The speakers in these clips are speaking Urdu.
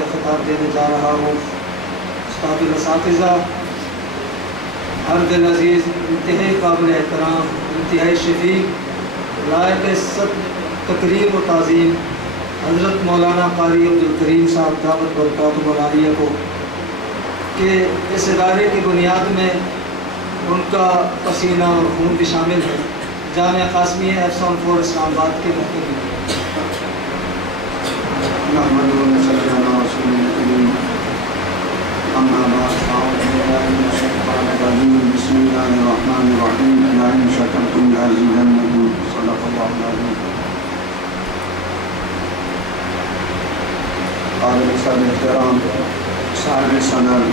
پہ خطاب دینے جا رہا ہوں۔ استاد الاساتذہ، ہر عزیز، انتہائی قابل احترام، انتہائی شفیق، لائق تقریر و تعظیم حضرت مولانا قاری عبدالکریم صاحب دعوت برکاتہ العالیہ کو کہ اس ادارے کی بنیاد میں ان کا پسینہ اور خون بھی شامل ہے، جامعہ قاسمیہ F-4 اسلام آباد کے مختلف بسم اللہ الرحمن الرحیم لئن شکرتم لأزیدنکم صدق اللہ العظیم۔ قابل صدر احترام صاحب صدر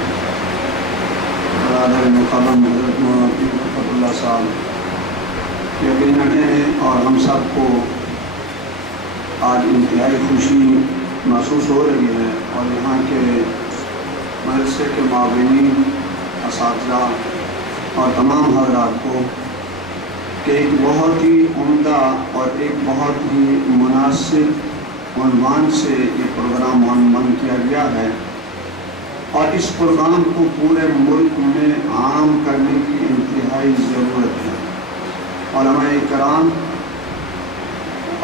برادر مقرم حضرت مولانا فضل اللہ صاحب، یقیناً ہے اور ہم سب کو آج انتہائی خوشی محسوس ہو رہی ہے، اور یہاں کے مدرسے کے معاونین، اساتذہ اور تمام حضرات کو کہ ایک بہت ہی عمدہ اور ایک بہت ہی مناسب عنوان سے یہ پروگرام منعقد کیا گیا ہے، اور اس پروگرام کو پورے ملک میں عام کرنے کی انتہائی ضرورت ہے۔ علماء کرام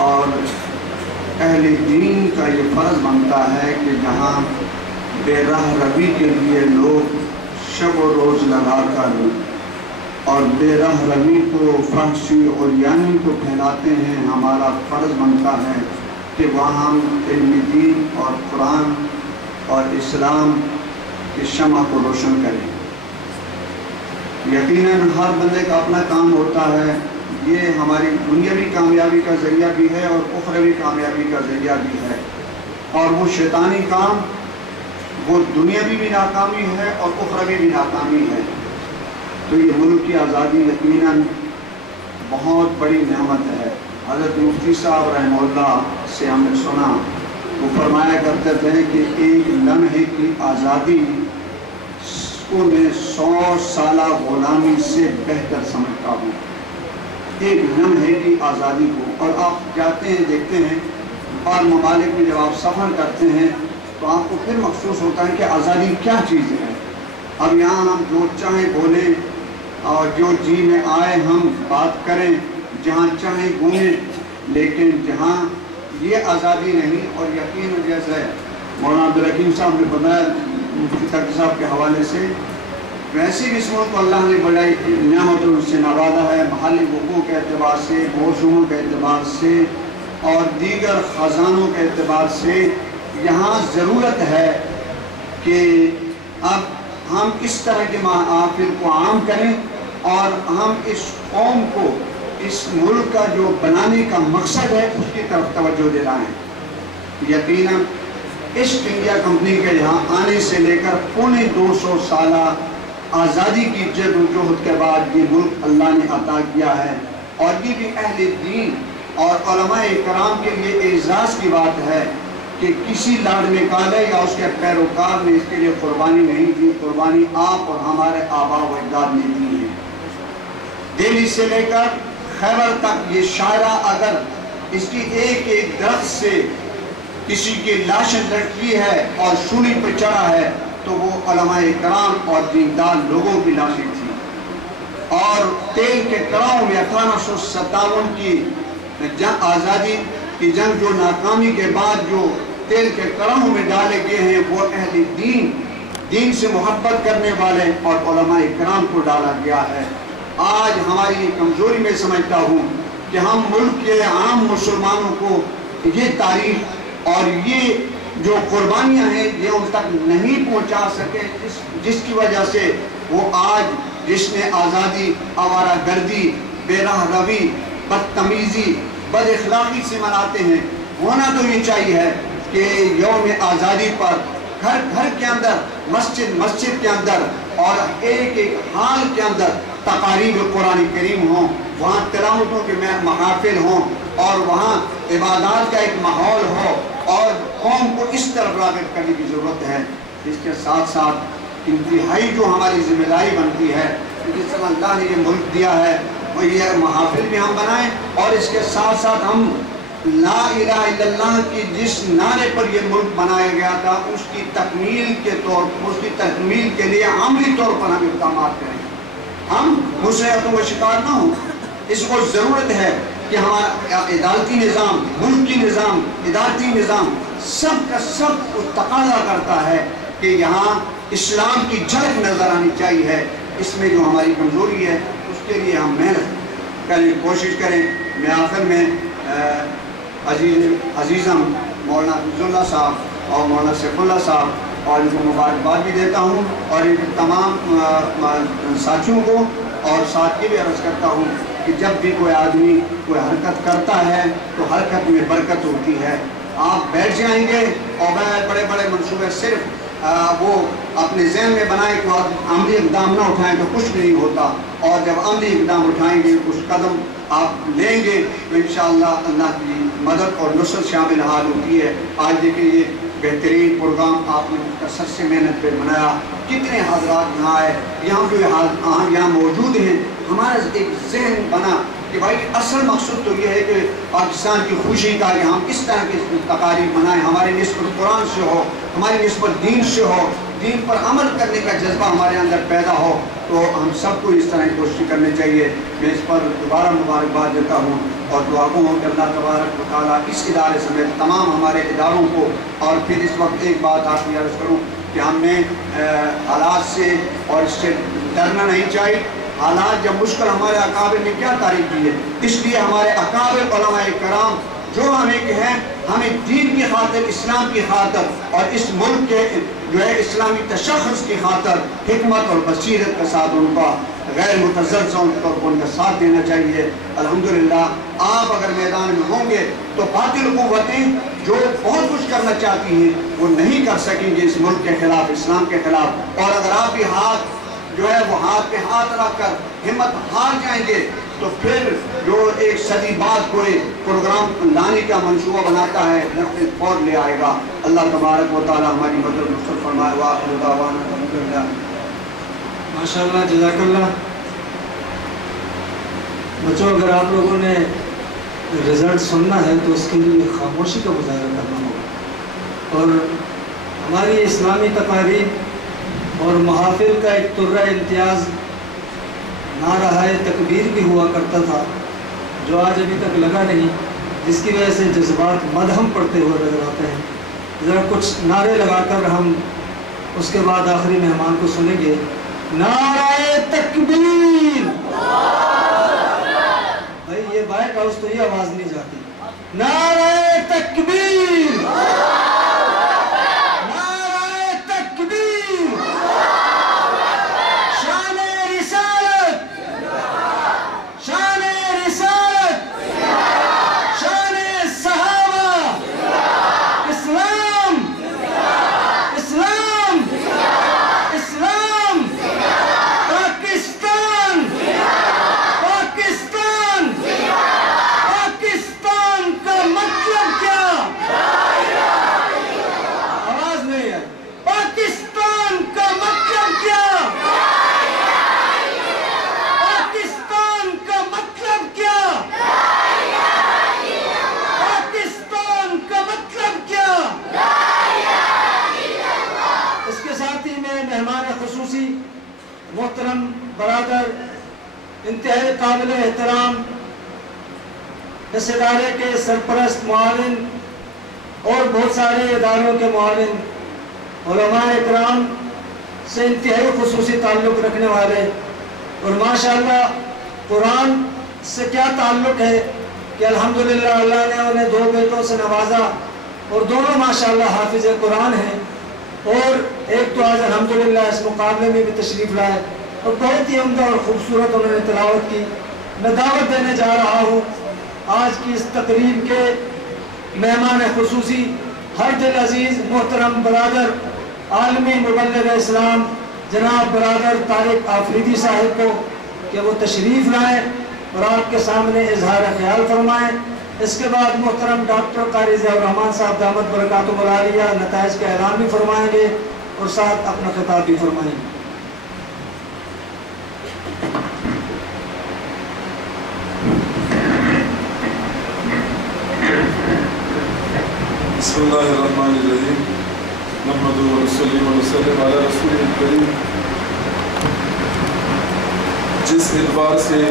اور اہل دین کا یہ فرض بنتا ہے کہ جہاں بے راہ روی کے لیے لوگ شب و روز لگا کر اور بے راہ روی کو، فحشی اور عریانی کو پھیلاتے ہیں، ہمارا فرض بنتا ہے کہ وہاں ہم علم دین اور قرآن اور اسلام کی شمع کو روشن کریں۔ یقیناً ہر بندے کا اپنا کام ہوتا ہے، یہ ہماری دنیاوی کامیابی کا ذریعہ بھی ہے اور اخروی کامیابی کا ذریعہ بھی ہے، اور وہ شیطانی کام وہ دنیاوی بھی ناکامی ہے اور اخروی بھی ناکامی ہے۔ تو یہ ملک کی آزادی یقیناً بہت بڑی نعمت ہے۔ حضرت مفتی صاحب رحمہ اللہ سے ہم نے سنا، وہ فرمایا کرتے تھے کہ ایک لمحے کی آزادی کو میں 100 سالہ غلامی سے بہتر سمجھتا ہوں، ایک لمحے کی آزادی کو۔ اور آپ جاتے ہیں، دیکھتے ہیں اور ممالک میں جب آپ سفر کرتے ہیں تو آپ کو پھر محسوس ہوتا ہے کہ آزادی کیا چیز ہے۔ اب یہاں ہم جو چاہیں بولیں اور جو جی میں آئے ہم بات کریں، جہاں چاہیں گھومیں، لیکن جہاں یہ آزادی نہیں، اور یقین جیسے مولانا عبدالحکیم صاحب نے بتایا مفتی تقی صاحب کے حوالے سے، ویسے بھی اس ملک کو اللہ نے بڑی نعمتوں سے نوازا ہے، محلی حقوق کے اعتبار سے، موسموں کے اعتبار سے اور دیگر خزانوں کے اعتبار سے۔ یہاں ضرورت ہے کہ اب ہم اس طرح کے محافل کو عام کریں اور ہم اس قوم کو اس ملک کا جو بنانے کا مقصد ہے اس کی طرف توجہ دلائیں۔ یقیناً ایسٹ انڈیا کمپنی کے یہاں آنے سے لے کر 250 سالہ آزادی کی جد و جہد کے بعد یہ ملک اللہ نے عطا کیا ہے، اور یہ بھی اہل دین اور علماء کرام کے لیے اعزاز کی بات ہے کہ کسی لاڈ نکالے یا اس کے پیروکار نے اس کے لیے قربانی نہیں دی، قربانی آپ اور ہمارے آباء و اجداد نے دی ہے۔ دہلی سے لے کر خیبر تک یہ شاعرہ اگر اس کی ایک ایک درخت سے کسی کی لاشیں لٹکی ہے اور سولی پہ چڑھا ہے تو وہ علماء کرام اور دیندار لوگوں کی لاشیں تھی۔ اور تیل کے کڑاؤں میں 1857 کی آزادی کی جنگ، جو ناکامی کے بعد جو تیل کے کڑاہوں میں ڈالے گئے ہیں، وہ اہل دین سے محبت کرنے والے اور علماء کرام کو ڈالا گیا ہے۔ آج ہماری کمزوری میں سمجھتا ہوں کہ ہم ملک کے عام مسلمانوں کو یہ تاریخ اور یہ جو قربانیاں ہیں یہ ان تک نہیں پہنچا سکے، جس کی وجہ سے وہ آج جس نے آزادی آوارہ گردی، بے راہ روی، بدتمیزی، بد اخلاقی سے مناتے ہیں۔ ہونا تو یہ چاہیے ہے کہ یوم آزادی پر گھر گھر کے اندر، مسجد مسجد کے اندر اور ایک ایک حال کے اندر تقاریب قرآن کریم ہوں، وہاں تلاوتوں کے محافل ہوں اور وہاں عبادات کا ایک ماحول ہو، اور قوم کو اس طرف راغب کرنے کی ضرورت ہے۔ اس کے ساتھ ساتھ انتہائی جو ہماری ذمہ داری بنتی ہے، جس طرح اللہ نے یہ ملک دیا ہے وہ یہ محافل بھی ہم بنائیں، اور اس کے ساتھ ساتھ ہم لا الہ الا اللہ کی جس نعرے پر یہ ملک بنایا گیا تھا اس کی تکمیل کے لیے عملی طور پر ہم اقدامات کریں، ہم مصیبتوں کا شکار نہ ہوں۔ اس کو ضرورت ہے کہ ہمارا عدالتی نظام، ملکی نظام، ادارتی نظام سب کا سب تقاضا کرتا ہے کہ یہاں اسلام کی جھلک نظر آنی چاہیے۔ اس میں جو ہماری کمزوری ہے اس کے لیے ہم محنت کریں، کوشش کریں۔ میں آخر میں عزیزم مولانا حفیظ اللہ صاحب اور مولانا سیف اللہ صاحب اور ان کو مبارکباد بھی دیتا ہوں، اور ان تمام ساتھیوں کو اور ساتھ یہ بھی عرض کرتا ہوں کہ جب بھی کوئی آدمی کوئی حرکت کرتا ہے تو حرکت میں برکت ہوتی ہے۔ آپ بیٹھ جائیں گے اور بڑے بڑے منصوبے صرف وہ اپنے ذہن میں بنائیں کہ عملی اقدام نہ اٹھائیں تو کچھ نہیں ہوتا، اور جب عملی اقدام اٹھائیں گے، کچھ قدم آپ لیں گے تو انشاءاللہ اللہ کی مدد اور نصرت شامل حال ہوتی ہے۔ آج دیکھیں یہ بہترین پروگرام آپ نے کثرت سے محنت پہ بنایا، کتنے حضرات یہاں آئے، یہاں موجود ہیں۔ ہمارا ایک ذہن بنا کہ بھائی اصل مقصد تو یہ ہے کہ پاکستان کی خوشی کا کہ ہم کس طرح کی تقاریب منائیں، ہماری نسبت قرآن سے ہو، ہماری نسبت دین سے ہو، دین پر عمل کرنے کا جذبہ ہمارے اندر پیدا ہو، تو ہم سب کو اس طرح کی کوشش کرنی چاہیے۔ میں اس پر دوبارہ مبارکباد دیتا ہوں اور دعا ہوں کہ اللہ تبارک و تعالیٰ اس ادارے سمیت تمام ہمارے اداروں کو، اور پھر اس وقت ایک بات آپ کی عرض کروں کہ ہم نے حالات سے اور اس سے ڈرنا نہیں چاہیے۔ حالات جب مشکل، ہمارے اکابر نے کیا تعریف کی ہے، اس لیے ہمارے اکابر علماء کرام جو ہمیں کہیں، ہمیں دین کی خاطر، اسلام کی خاطر اور اس ملک کے جو ہے اسلامی تشخص کی خاطر حکمت اور بصیرت کے ساتھ ان کا غیر متزلزل ان کا ساتھ دینا چاہیے۔ الحمدللہ آپ اگر میدان میں ہوں گے تو باطل قوتیں جو بہت کچھ کرنا چاہتی ہیں وہ نہیں کر سکیں گے اس ملک کے خلاف، اسلام کے خلاف۔ اور اگر آپ بھی ہاتھ جو ہے وہ ہاتھ پہ ہاتھ رکھ کر ہمت ہار جائیں گے تو پھر جو ایک صدی بعد کوئی پروگرام لانے کا منصوبہ بناتا ہے نقل فور لے آئے گا۔ اللہ تبارک و تعالی ہماری مدد نصرت فرمائے۔ وآخر دعوانا الحمدللہ۔ ماشاءاللہ، جزاک اللہ۔ بچوں، اگر آپ لوگوں نے رزلٹ سننا ہے تو اس کے لیے خاموشی کا مظاہرہ کرنا ہوگا، اور ہماری اسلامی تقاریب اور محافل کا ایک طرہ امتیاز نعرہ تکبیر بھی ہوا کرتا تھا، جو آج ابھی تک لگا نہیں، جس کی وجہ سے جذبات مدہم پڑتے ہوئے نظر آتے ہیں۔ ذرا کچھ نعرے لگا کر ہم اس کے بعد آخری مہمان کو سنیں گے۔ نعرہ تکبیر! بھائی یہ بائک ہاؤس تو یہ آواز نہیں جاتی۔ نعرہ تکبیر! محترم برادر، انتہائی قابل احترام اس ادارے کے سرپرست معاون اور بہت سارے اداروں کے معاون، علماء اکرام سے انتہائی خصوصی تعلق رکھنے والے، اور ماشاءاللہ قرآن سے کیا تعلق ہے کہ الحمدللہ اللہ نے انہیں 2 بیٹوں سے نوازا اور دونوں ماشاءاللہ حافظ قرآن ہیں، اور ایک تو آج الحمدللہ اس مقابلے میں بھی تشریف لائے اور بہت ہی عمدہ اور خوبصورت انہوں نے تلاوت کی۔ میں دعوت دینے جا رہا ہوں آج کی اس تقریب کے مہمان خصوصی، ہر دل عزیز محترم برادر، عالمی مبلغ اسلام جناب برادر طارق آفریدی صاحب کو کہ وہ تشریف لائیں اور آپ کے سامنے اظہار خیال فرمائیں۔ اس کے بعد محترم ڈاکٹر قاری ضیاء الرحمن صاحب دامت برکاتہم العالیہ نتائج کا اعلان بھی فرمائیں گے اور ساتھ اپنا خطاب بھی فرمائیں گے۔ بسم اللہ الرحمن الرحیم نحمدہ و نصلی و نسلم علی رسول کریم. جس اعتبار سے